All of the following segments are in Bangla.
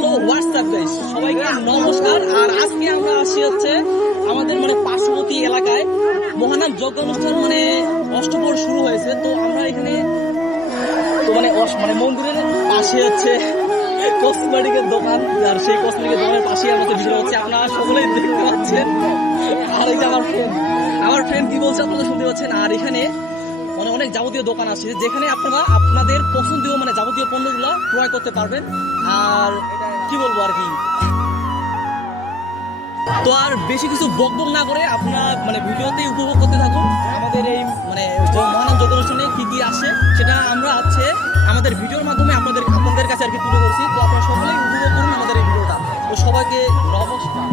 হ্যালো হোয়াটসঅ্যাপ গাইস, সবাইকে নমস্কার। আর আজকে আমরা আসি হচ্ছে আমাদের পার্শ্ববর্তী এলাকায় মহানাম যজ্ঞ অনুষ্ঠান অষ্টপ্রহর শুরু হয়েছে। তো আমরা এখানে তো মন্দিরের পাশে হচ্ছে কসমেটিকের দোকান, আর সেই কসমেটিকের দোকানের পাশে আমাদের ভিডিও হচ্ছে, আপনারা সকলেই দেখতে পাচ্ছেন। আর এই যে আমার ফ্রেন্ড কি বলছে আপনারা শুনতে পাচ্ছেন। আর এখানে অনেক যাবতীয় দোকান আছে যেখানে আপনারা আপনাদের পছন্দীয় যাবতীয় পণ্যগুলো ক্রয় করতে পারবেন। আর কি বলবো আর কি, তো আর বেশি কিছু বকবক না করে আপনারা ভিডিওতেই উপভোগ করতে থাকুন। আমাদের এই মহানাম যজ্ঞ অনুষ্ঠানে কি কি আসে সেটা আমরা আমাদের ভিডিওর মাধ্যমে আপনাদের কাছে আর কি তুলে ধরছি। তো আপনারা সকলেই উপভোগ করুন আমাদের এই ভিডিওটা। তো সবাইকে নমস্কার।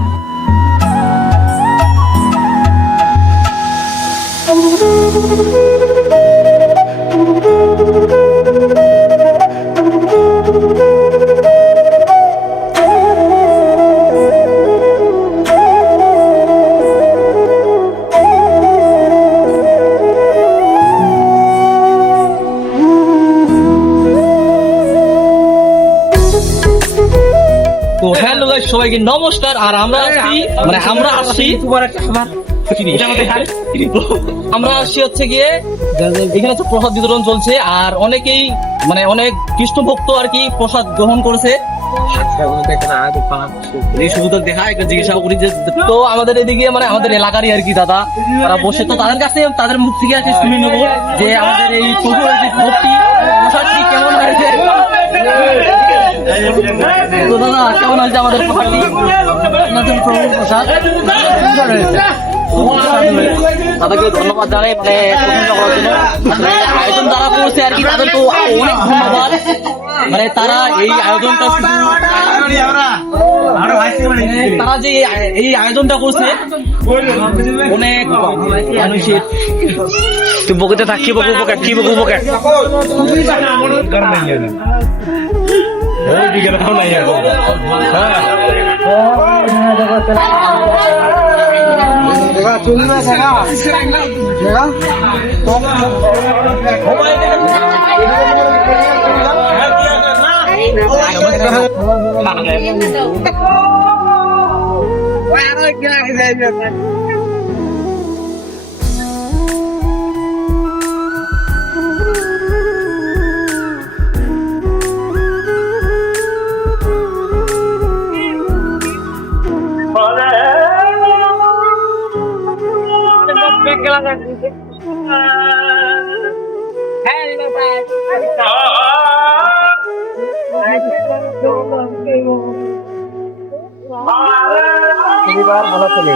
তো হ্যালো গাইস, সবাইকে নমস্কার। আর আমরা আসছি হচ্ছে গিয়ে এখানে তো প্রসাদ বিতরণ চলছে। আর অনেকেই অনেক কৃষ্ণ ভক্ত আর কি প্রসাদ গ্রহণ করেছে। জিজ্ঞাসা করি যে তো আমাদের এদিকে আমাদের এলাকারই আর কি দাদা, তারা বসে, তো তাদের কাছে তাদের মুখ থেকে আছে শুনে নেবো যে আমাদের এই প্রভুর যে ভক্তি প্রসাদটি কেমন হয়েছে। তো দাদা, কেমন হয়েছে আমাদের প্রসাদটি? আপনাদের প্রভুর প্রসাদ তাদেরকে ধন্যবাদ জানাই প্রশংসা করার জন্য। আয়োজন যারা করছে আর কি তাদেরকে অনেক ধন্যবাদ। তারা এই আয়োজনটা তারা যে এই আয়োজনটা করছে অনেক মানুষের বকুতে থাক কি বকু বকে কি বকু বকে ভালো চলে